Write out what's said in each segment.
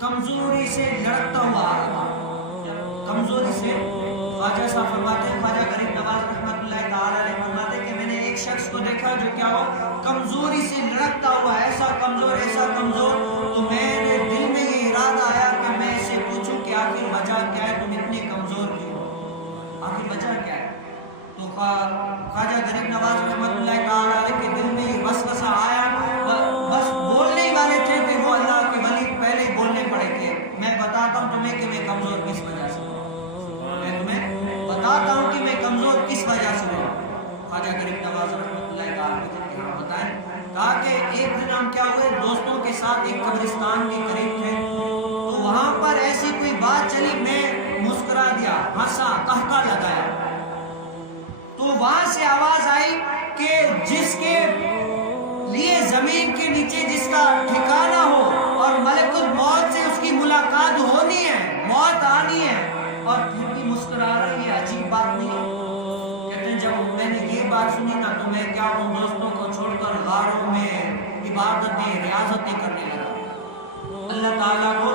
کمزوری سے لڑکتا ہوا آ رہا تھا، کمزوری سے. خواجہ صاحب فرماتے ہیں، خواجہ غریب نواز رحمۃ اللہ تعالیٰ علیہ فرماتے کہ میں نے ایک شخص کو دیکھا جو کیا ہوا، کمزوری سے لڑکتا ہوا، ایسا کمزور تو میرے دل میں یہ ارادہ آیا کہ میں اسے پوچھوں کہ آخر وجہ کیا ہے، تم اتنے کمزور کیوں ہو، آخر وجہ کیا ہے. تو خواجہ غریب نواز رحمۃ اللہ تعالیٰ علیہ کے دل میں یہ وسوسہ آیا، بس بولنے ہی والے تھے کہ وہ اللہ کے ولی پہلے ہی بولنے پڑے کہ میں بتاتا ہوں تمہیں کہ میں کمزور کس وجہ سے ہوں، میں تمہیں بتاتا ہوں کہ میں کمزور کس وجہ سے ہوں. خواجہ غریب نواز رحمۃ اللہ تعالیٰ علیہ بتائیں، کہا کہ ایک دن ہم کیا ہوئے، دوستوں کے ساتھ ایک قبرستان کے قریب تھے، تو وہاں پر ایسی کوئی بات چلی، میں مسکرا دیا، ہنسا، قہقہ لگایا. تو وہاں سے آواز آئی کہ جس کے لیے زمین کے نیچے جس کا ٹھکانہ ہو اور ملک الموت سے اس کی ملاقات ہونی ہے، موت آنی ہے، اور پھر بھی مسکرا رہی ہے، عجیب بات نہیں ہے. کہتے ہیں جب میں نے یہ بات سنی نا تو میں کیا ان دوستوں کو چھوڑ کر غاروں میں عبادتیں ریاضتیں کرنے لگا، اللہ تعالیٰ کو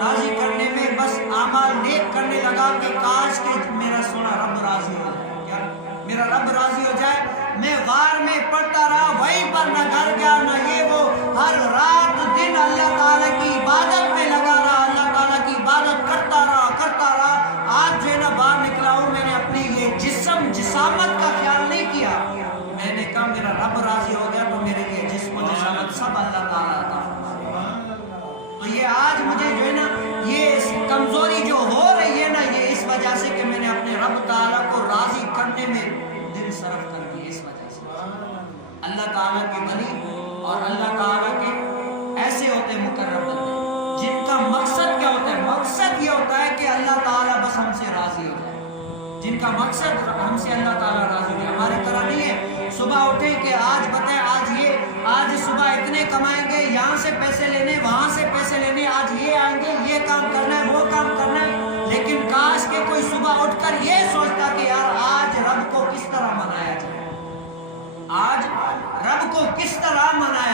راضی کرنے میں بس اعمال نیک کرنے لگا کہ کاش کہ میرا سونا رب راضی ہو جائے، کیا میرا رب راضی ہو جائے. میں غار میں پڑھتا رہا، وہیں پر نہ گھر گیا نہ یہ وہ، ہر رات دن اللہ تعالیٰ کی عبادت میں لگا رہا، اللہ تعالیٰ کی عبادت کرتا رہا. آج جو ہے نا باہر نکلا ہوں، میں نے اپنی یہ جسامت کا خیال نہیں کیا، میں نے کہا میرا رب راضی ہو گیا تو میرے لیے جسم و جسامت سب اللہ تعالیٰ عطا فرمائے. تو یہ آج مجھے جو ہے نا یہ کمزوری جو ہو رہی ہے نا، یہ اس وجہ سے کہ میں نے اپنے رب تعالیٰ کو راضی کرنے میں دل صرف کر دی. اس وجہ سے اللہ تعالیٰ کے ولی اور اللہ تعالیٰ کے ایسے ہوتے ہیں مقرب بندے جن کا مقصد کیا ہوتا ہے، مقصد یہ ہوتا ہے کہ اللہ تعالیٰ بس ہم سے راضی ہو جائے، جن کا مقصد ہم سے اللہ تعالیٰ راضی ہو جائے. ہماری طرح نہیں ہے صبح اٹھیں کہ آج بتائیں آج صبح اتنے کمائیں گے، یہاں سے پیسے لینے، وہاں سے پیسے لینے، آج یہ آئیں گے، یہ کام کرنا ہے، وہ کام کرنا ہے. لیکن کاش کہ کوئی صبح اٹھ کر یہ سوچتا کہ یار آج رب کو کس طرح منایا جائے، آج رب کو کس طرح منایا